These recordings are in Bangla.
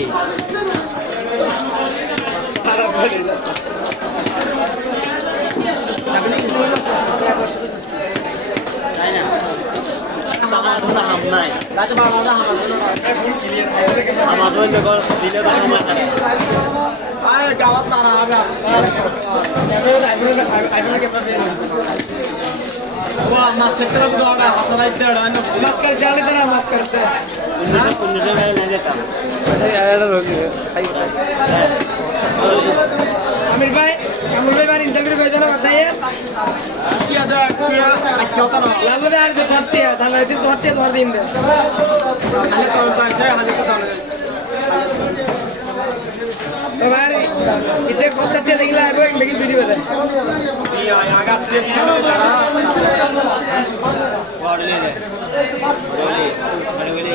কি তাই না টাকা আছে তো হাম নাই আমার জন্য ঘর দিলে তো সময় থাকে গাওয়াত তারা আমি মাছ সেক্টর দৌড়া হাসানাই দৌড়া মাছ করতে মাছ করতে না যেতাম আমির ভাই কামুল ভাই বার ইনসাফির কই দেন কথা এ কি আদা কিয়া কথা না লাল ভাই আর ধরতে আছে আল্লাহ দিন ধরতে ধর দিন দে আলে তোর তাই হালি কথা না তো ভাই ইতে কসতে দেখলা আইবো বেগি দুই দিবে ইয়া আগা ট্রেন ছিল তারা বড়লে দে বড়লে বড়লে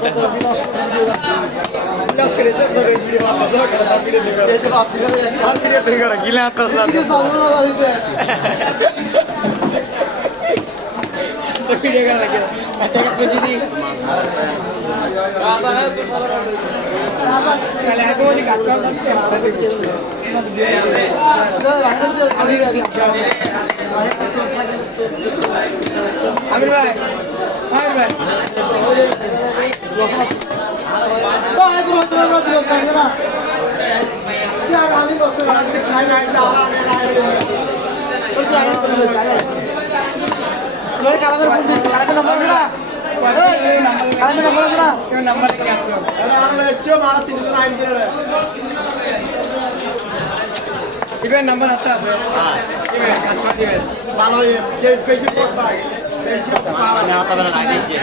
ইনতে লস করে তো দেখো তার ভিডিও দেখো গিলা আতাস না কেউ নাম্বার কি দিবেন নাম্বার হাতে আছে দিবেন কাস্টমার দিবেন হাতা বেলা লাগিয়েছে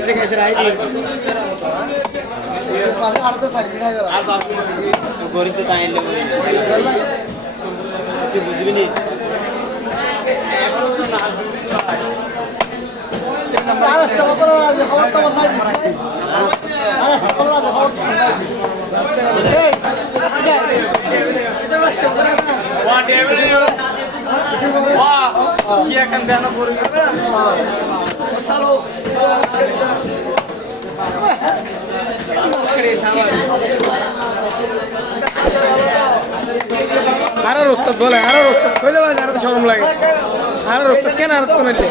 এসে গেছে রাইট আর বাবু গরিব তো তাই তুই বুঝবি নি এখন দেন পড়ে সালো আরে রোস্তাদ বলে আরে রোস্তাদ কইলে ভাই আরে শরম লাগে আরে রোস্তাদ কেন আর তো মেলে